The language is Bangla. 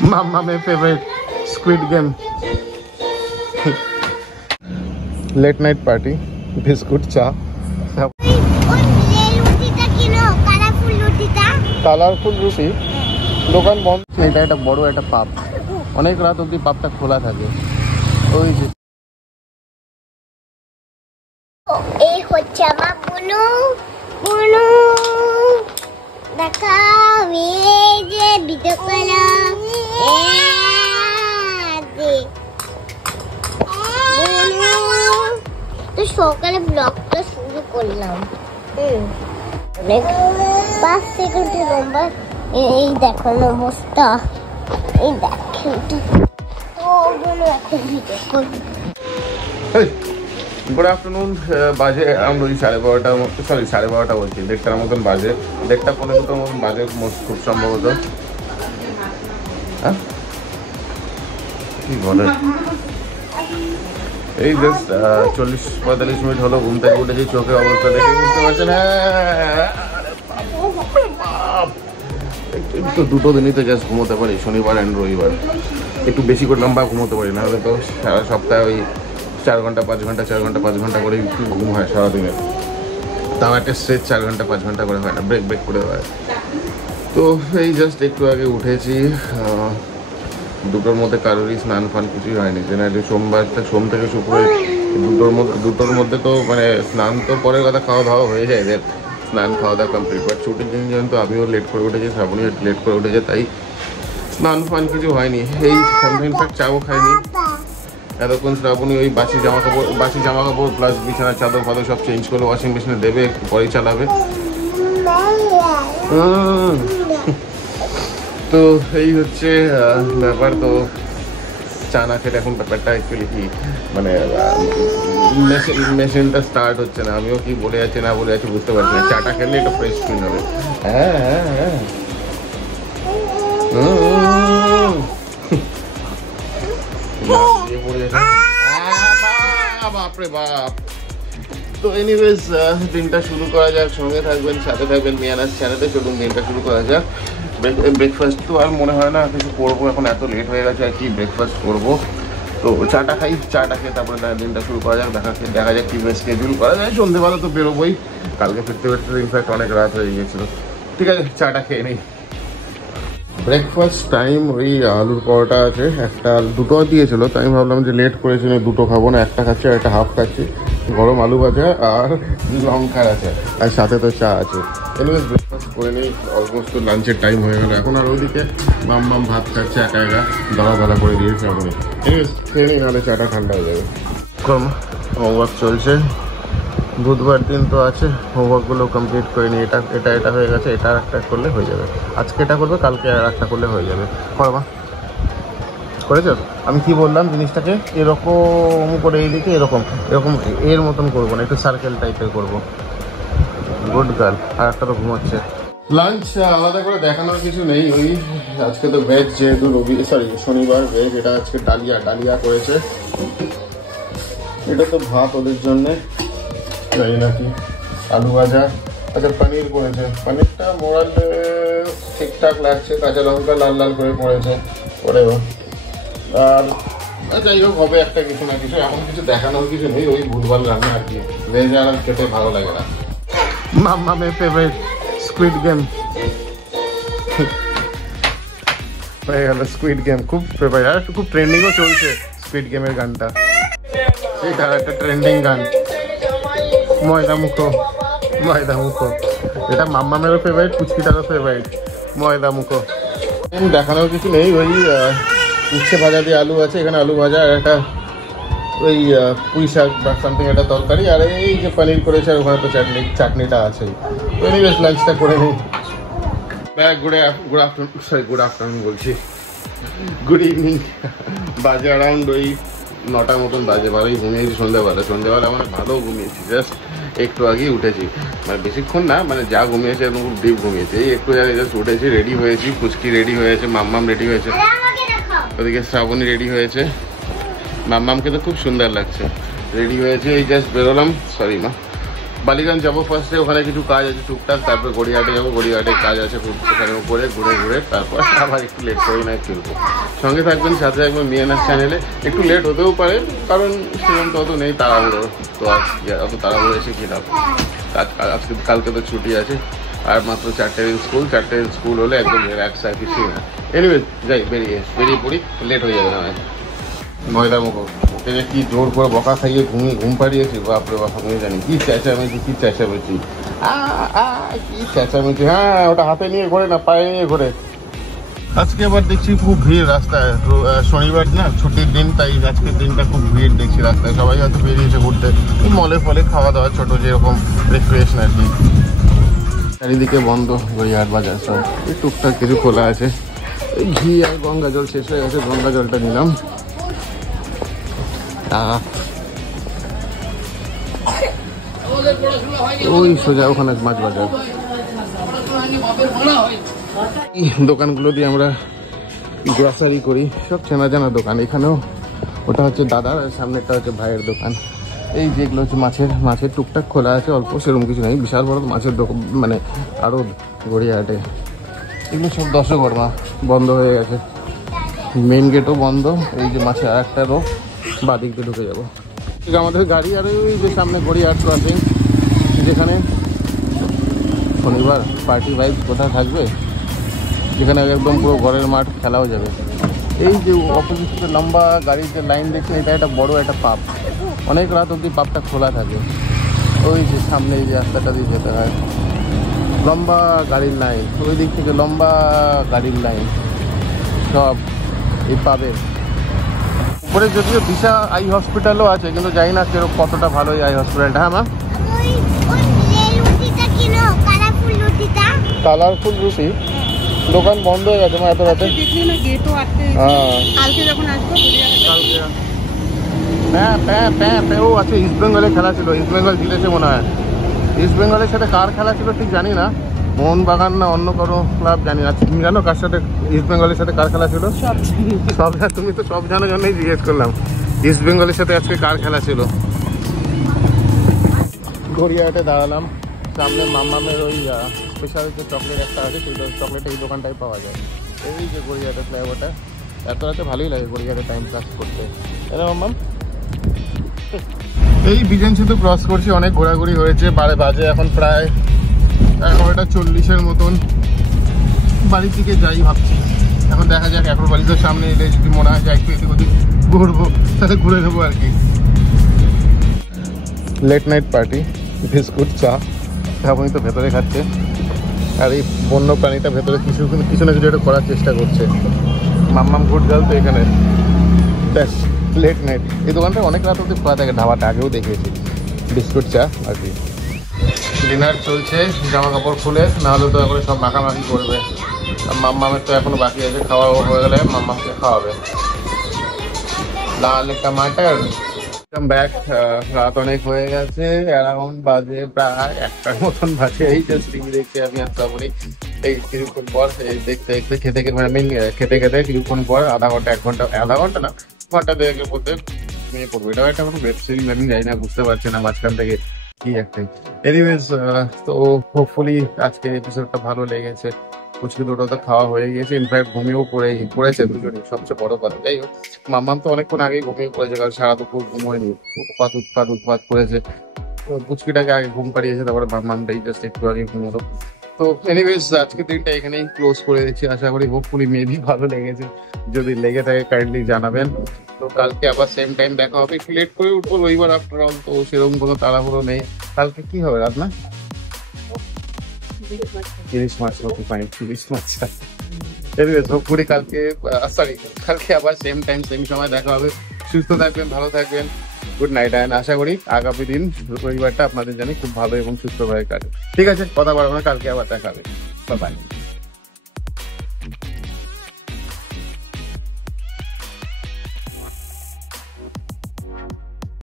Mama my favorite Squid Game. Late night party, biscuit, cha. Colourful রুটি দোকান বন্ধ। এটা একটা বড় একটা পাব, অনেক রাত অবধি পাবটা খোলা থাকে। ওই যে এই হচ্ছে আমার বুনু বুনু দেখা এই যে ভিডিও করা তো সকালে ব্লগটা শুরু করলাম। অনেক 5 সেকেন্ড লম্বা। এই দেখো অবস্থা, এই দেখেন তো বলো এখন ভিডিও করবো। গুড আফটারনুন, বাজে আমরা ওই 12:30টার মতো, সরি 12:30 বলছি, 1:30টার মতন বাজে, 1:30 পনেরো মতন বাজে খুব সম্ভবত। হ্যাঁ কি বলে, এই জাস্ট 40-45 মিনিট হলো ঘুম থেকে উঠেছি। চোখের অবস্থা দেখে বুঝতে পারছেন। একটু দুটো দিনই তো জাস্ট ঘুমোতে পারি, শনিবার অ্যান্ড রবিবার একটু বেশি করে লম্বা ঘুমোতে পারি, নাহলে তো সারা সপ্তাহে ওই 4 ঘন্টা 5 ঘন্টা 4 ঘন্টা 5 ঘন্টা করে ঘুম হয় সারাদিনে। তাও একটা স্ট্রেচ 4 ঘন্টা 5 ঘন্টা করে হয় না, ব্রেক ব্রেক করে হয়। তো এই জাস্ট একটু আগে উঠেছি, 2টোর মধ্যে কারোরই স্নান ফান কিছুই হয়নি। জেনারেলি সোম থেকে শুক্রে 2টোর মধ্যে তো মানে স্নান তো পরের কথা, খাওয়া দাওয়া হয়ে যায়, এদের স্নান খাওয়া দাওয়া কমপ্লিট। বাট ছুটির দিন যেহেতু আমিও লেট করে উঠেছি, শ্রাবণী লেট করে উঠেছে, তাই স্নান ফান কিছু হয়নি। এই ইনফ্যাক্ট চাও খাইনি এতক্ষণ। শ্রাবণী ওই বাসি জামা কাপড় প্লাস বিছানার চাদর ফাদর সব চেঞ্জ করলো, ওয়াশিং মেশিনে দেবে, একটু পরেই চালাবে। তো এই হচ্ছে ব্যাপার। তো চা না খেলে এখন ব্যাপারটা অ্যাকচুয়ালি কি মানে মেশিনটা স্টার্ট হচ্ছে না। আমিও কি বলে যাচ্ছি না বলে যাচ্ছি বুঝতে পারছি না। চাটা খেলে একটু ফ্রেশ ফিল হবে। হ্যাঁ হ্যাঁ হ্যাঁ বাপরে বাপ। তো এনিওয়েজ দিনটা শুরু করা যাক, সঙ্গে থাকবেন, সাথে থাকবেন মিয়ানাস চ্যানেলে। চলুন দিনটা শুরু করা যাক। ব্রেকফাস্ট তো আর মনে হয় না কিছু করবো, এখন এত লেট হয়ে গেছে আর কি ব্রেকফাস্ট করবো। তো চাটা খাই, চাটা খেয়ে তারপরে দিনটা শুরু করা যাক। দেখা যাক কীভাবে স্কেডিউল করা যায়। সন্ধ্যেবেলা তো বেরোবোই, কালকে ফিরতে ইনফ্যাক্ট অনেক রাত হয়ে গিয়েছিলো। ঠিক আছে, চাটা খেয়ে নিই। ব্রেকফাস্ট টাইম ওই আলুর পরোটা আছে, একটা 2টো দিয়েছিল, তো আমি ভাবলাম যে লেট করেছি, 2টো খাবো না, একটা খাচ্ছি আর একটা হাফ খাচ্ছি। গরম আলু ভাজা আর লঙ্কার আছে, আর সাথে তো চা আছে। এনিওয়েজ ব্রেকফাস্ট করে নিই, অলমোস্ট তো লাঞ্চের টাইম হয়ে গেল এখন। আর ওইদিকে মাম ভাত খাচ্ছে একা একা, দাঁড়া করে দিয়েছে আপনি। এনিওয়েজ খেয়ে নিই, নাহলে চাটা ঠান্ডা হয়ে যাবে। হোমওয়ার্ক চলছে, বুধবার দিন তো আছে, হোমওয়ার্কগুলো কমপ্লিট করে নিই। এটা হয়ে গেছে, এটা একটা করলে হয়ে যাবে। আজকে এটা করবে, কালকে আর একটা করলে হয়ে যাবে। করবা করেছ? আমি কি বললাম জিনিসটাকে এরকম করে এইদিকে এরকম এর মতন করবো না, একটু সার্কেল টাইপের করবো। Good girl. আর একটা তো ঘুমাচ্ছে। লাঞ্চ আলাদা করে দেখানোর কিছু নেই, ওই আজকে তো ভেজ, যেহেতু শনিবার ভেজ। এটা আজকে ডালিয়া করেছে, এটা তো ভাত ওদের জন্যে, জানি না কি, আলু ভাজা। আচ্ছা পনির করেছে, পনিরটা মোড়ালে ঠিকঠাক লাগছে, কাঁচা লঙ্কা লাল লাল করে করেছে ওরেও। আর যাই হোক, হবে একটা কিছু না কিছু, এমন কিছু দেখানোর কিছু নেই, ওই ভুলভাল রান্না আর কি। ভেজ আর খেতে ভালো লাগে না। মাম্মা মে ফেভারিট স্কুইড গেম হয়ে গেল। স্কুইড গেম খুব ফেভারিট, আর খুব ট্রেন্ডিংও চলছে স্কুইড গেমের গানটা। এটা একটা ট্রেন্ডিং গান, ময়দা মুখো। এটা মাম্মামেরও ফেভারিট, পুচকিটারও ফেভারিট, ময়দা মুখো। দেখানোর কিছু নেই, ওই উচ্ছে ভাজা দিয়ে আলু আছে, এখানে আলু ভাজা, আর একটা ওই পুঁই শাক বা সামথিং একটা তরকারি, আর এই যে পনির করেছে, আর ওখানে তো চাটনিটা আছেই। এনিওয়েজ লাঞ্চটা করে নিই। গুড আফটারনুন বলছি, গুড ইভিনিং। বাজে অ্যারাউন্ড ওই 9টার মতন বাজে, ভালোই ঘুমিয়েছি সন্ধ্যাবেলা মানে ভালো ঘুমিয়েছি। জাস্ট একটু আগেই উঠেছি, মানে বেশিক্ষণ না, মানে যা ঘুমিয়েছে একদম খুব ডিপ ঘুমিয়েছে। এই একটু আগে জাস্ট উঠেছি, রেডি হয়েছি, ফুচকি রেডি হয়েছে, মাম্মাম রেডি হয়েছে, ওদিকে শ্রাবণী রেডি হয়েছে। মাম্মামকে তো খুব সুন্দর লাগছে, রেডি হয়েছে। এই জাস্ট বেরোলাম, সরি মা, বালিগঞ্জ যাবো ফার্স্টে, ওখানে কিছু কাজ আছে টুকটাক, তারপরে গড়িয়াহাটে যাবো, গড়িয়াহাটে কাজ আছে ওখানে করে ঘুরে তারপর আবার একটু লেট করে নয় ফিরবো। সঙ্গে থাকবেন, সাথে থাকবেন মিয়ানাস চ্যানেলে। একটু লেট হতেও পারে, কারণ সেরকম তো অত নেই তাড়াহুড়ো, তো অত তাড়াহুড়ো এসে কি লাভ। আজকে কালকে তো ছুটি আছে, আর মাত্র 4টে স্কুল, 4টে স্কুল হলে একদম রিল্যাক্স আর কিছুই না। এনিওয়েজ যাই, বেরিয়ে পড়ি, লেট হয়ে যাবে না অনেক। ময়দা মুখো এটা কি জোর করে বকা খাইয়ে ঘুম পাড়িয়েছি, বাপরে বাপ আমি জানি কি চেঁচামেচি, কি চেঁচামেচি, কি চেঁচামেচি। হ্যাঁ, ওটা হাতে নিয়ে ঘোরে না, পায়ে নিয়ে ঘোরে। আজকে আবার দেখছি খুব ভিড় রাস্তায়, শনিবার না, ছুটির দিন, তাই আজকের দিনটা খুব ভিড় দেখছি রাস্তায়। সবাই হয়তো বেরিয়েছে ঘুরতে, মলে ফলে খাওয়া দাওয়া, ছোট যেরকম রিক্রিয়েশন আর কি। চারিদিকে বন্ধ, গড়িয়াহাট বাজার সব, এই টুকটাক কিছু খোলা আছে। ঘি আর গঙ্গা জল শেষ হয়ে গেছে, গঙ্গা জলটা নিলাম। ওই সোজা ওখানে মাছ বাজার। দোকানগুলো দিয়ে আমরা গ্রসারি করি, সব চেনা জানা দোকান। এখানেও ওটা হচ্ছে দাদার, আর সামনেটা হচ্ছে ভাইয়ের দোকান। এই যেগুলো হচ্ছে মাছের টুকটাক খোলা আছে, অল্প সেরকম কিছু নেই। বিশাল বড় মাছের দোকান, মানে আরো গড়িয়াহাটে। এগুলো সব দশকর্মা, বন্ধ হয়ে গেছে। মেন গেটও বন্ধ। এই যে মাছের আর একটা রো, বাদিক দিয়ে ঢুকে যাবো। ঠিক আমাদের গাড়ি, আর ওই যে সামনে গড়িয়াহাট ক্রসিং, যেখানে শনিবার পার্টি ভাইব কোথায় থাকবে, যেখানে একদম পুরো ঘরের মাঠ, খেলাও যাবে। এই যে অপোজিটে লম্বা গাড়ির যে লাইন দেখছেন, এটা একটা বড় একটা পাব, অনেক রাত অবধি পাবটা খোলা থাকে। ওই যে সামনে এই যে রাস্তাটা দিয়ে যেতে হয়, লম্বা গাড়ির লাইন, ওই দিক থেকে লম্বা গাড়ির লাইন, সব এই পাবের উপরে। যদিও দিশা আই হসপিটালও আছে, কিন্তু জানি না কেরকম কতটা ভালো এই আই হসপিটালটা। হ্যাঁ মা, কালারফুল রুটি দোকান বন্ধ হয়ে গেছে মা এত রাতে। ও আছে, ইস্ট বেঙ্গলে খেলা ছিল, ইস্ট বেঙ্গল জিতেছে মনে হয়। ইস্ট বেঙ্গলের সাথে কার খেলা ছিল ঠিক জানি না, মোহনবাগান না অন্য কোনো ক্লাব জানি না। তুমি জানো কার সাথে ইস্ট বেঙ্গলের সাথে কার খেলা ছিল? সব, তুমি তো সব জানার জন্যই জিজ্ঞেস করলাম, ইস্ট বেঙ্গলের সাথে আজকে কার খেলা ছিল। গড়িয়াহাটে দাঁড়ালাম, সামনে মাম্মামের ওই স্পেশাল যে চকলেট একটা আছে, সেই চকলেট এই দোকানটাই পাওয়া যায়। এই যে গড়িয়াহাটে ফ্লাইওভারটা, এত রাতে ভালোই লাগে গড়িয়াহাটে টাইম পাস করতে। এরা মাম্মাম এই বিজন সেতু ক্রস করছি, অনেক ঘোরাঘুরি হয়েছে। বাজে এখন প্রায় 11:40 মতন। বাড়ির দিকে যাই ভাবছি, এখন দেখা যাক। এখন বাড়ির সামনে এলে যদি মনে হয় যে একটু এদিক ওদিক ঘুরবো, তাহলে ঘুরে নেবো আর কি। লেট নাইট পার্টি, বিস্কুট চা, আপনি তো ভেতরে খাচ্ছে, আর এই বন্য প্রাণীটা ভেতরে কিছু না কিছু একটা করার চেষ্টা করছে। মাম্মাম গুড গার্ল তো এখানে। ব্যাস, লেট নাইট। এই দোকানটা অনেক রাত অব্দি খোলা থাকে, ধাবাটা আগেও দেখিয়েছি। বিস্কুট চা আর কি। ডিনার চলছে, জামা কাপড় খুলে, নাহলে তো এখন সব মাখামাখি করবে। মাম্মামের তো এখনো বাকি আছে, খাওয়া হয়ে গেলে মাম্মামকে খাওয়াবে। লাল টমাটার। ব্যাক, রাত অনেক হয়ে গেছে, অ্যারাউন্ড বাজে প্রায় 1টার মতন বাজে। এই জাস্ট টিভি দেখতে আমি আর শ্রাবণী এই কিছুক্ষণ পর দেখতে খেতে কিছুক্ষণ পর আধা ঘন্টা 1 ঘন্টা, আধা ঘন্টা না, ঘন্টা 2-এর মধ্যে নিয়ে পড়বো। এটাও একটা কোনো ওয়েব সিরিজ আমি জানি না, বুঝতে পারছি না মাঝখান থেকে কি একটা। এনিওয়েজ, তো হোপফুলি আজকে এপিসোডটা ভালো লেগেছে। কুচকি দুটো তো খাওয়া হয়ে গেছে, ইনফ্যাক্ট ঘুমিয়েও পড়েছে দুজনে, সবচেয়ে বড় কথা। যাই হোক, মাম্মাম তো অনেকক্ষণ আগেই ঘুমিয়ে পড়েছে, কারণ সারা দুপুর ঘুমোয়নি, উৎপাত করেছে। তো পুচকিটাকে আগে ঘুম পাড়িয়েছে, তারপরে মাম্মামটাই জাস্ট একটু আগে ঘুমোলো। তো এনিওয়েজ, আজকের দিনটা এখানেই ক্লোজ করে দিচ্ছি। আশা করি হোপফুলি মেবি ভালো লেগেছে। যদি লেগে থাকে কাইন্ডলি জানাবেন। তো কালকে আবার সেম টাইম দেখা হবে। একটু লেট করে উঠবো, রবিবার আফটার অল, তো সেরকম কোনো তাড়াহুড়ো নেই। কালকে কি হবে রাত না? ইলিশ মাছ, ওকে ফাইন, ইলিশ মাছ। এনিওয়েজ, হোপফুলি কালকে আবার সেম টাইম সেম সময় দেখা হবে। সুস্থ থাকবেন, ভালো থাকবেন। Good night. অ্যান্ড আশা করি আগামী দিন রবিবারটা আপনাদের জানি খুব ভালো এবং সুস্থভাবে কাটে। ঠিক আছে, কথা বলবো না, কালকে আবার দেখা হবে। Bye bye.